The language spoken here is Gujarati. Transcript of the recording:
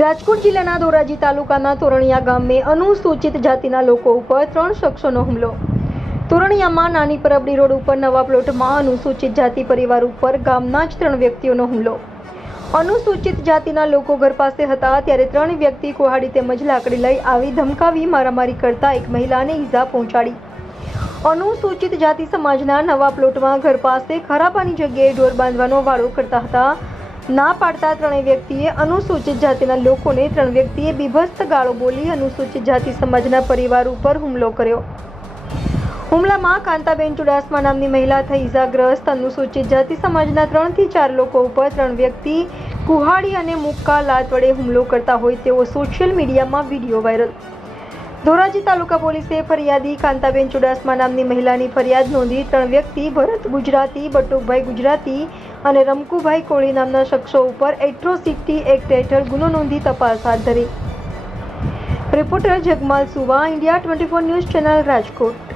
રાજકોટ જિલ્લાના ધોરાજી તાલુકાના તોરણિયા ગામે અનુસૂચિત જાતિના લોકો ઉપર 3 શખ્સોનો હુમલો। તોરણિયામાં નાની પરબડી રોડ ઉપર નવા પ્લોટમાં અનુસૂચિત જાતિ પરિવાર ઉપર ગામના જ 3 વ્યક્તિઓનો હુમલો। અનુસૂચિત જાતિના લોકો ઘર પાસે હતા ત્યારે 3 વ્યક્તિ કુહાડી તેમજ લાકડી લઈ આવી ધમકાવી મારામારી કરતા એક મહિલાને ઈજા પહોંચાડી। અનુસૂચિત જાતિ સમાજના નવા પ્લોટમાં ઘર પાસે ખરાબાની જગ્યાએ ઢોર બાંધવાનો વાળો કરતા હતા। ના પાડતા 3 વ્યક્તિએ અનુસૂચિત જાતિના લોકોને 3 વ્યક્તિએ બીભત્સ ગાળો બોલી અનુસૂચિત જાતિ સમાજના પરિવાર ઉપર હુમલો કર્યો। હુમલામાં કાંતાબેન ચુડાસમા નામની મહિલા થઈ ઈજાગ્રસ્ત। અનુસૂચિત જાતિ સમાજના 3 થી 4 લોકો ઉપર 3 વ્યક્તિ કુહાડી અને મુક્કા લાત વડે હુમલો કરતા હોય તેવો સોશિયલ મીડિયામાં વિડીયો વાયરલ। ધોરાજી તાલુકા પોલીસે ફરિયાદી કાંતાબેન ચુડાસમા નામની મહિલાની ફરિયાદ નોંધી 3 વ્યક્તિ ભરત ગુજરાતી, બટુકભાઈ ગુજરાતી અને રમકુભાઈ કોળી નામના શખ્સો ઉપર એટ્રોસિટી એક્ટ હેઠળ ગુનો નોંધી તપાસ હાથ ધરી। રિપોર્ટર જગમાલ સુવા, ઇન્ડિયા 24 ન્યૂઝ ચેનલ, રાજકોટ।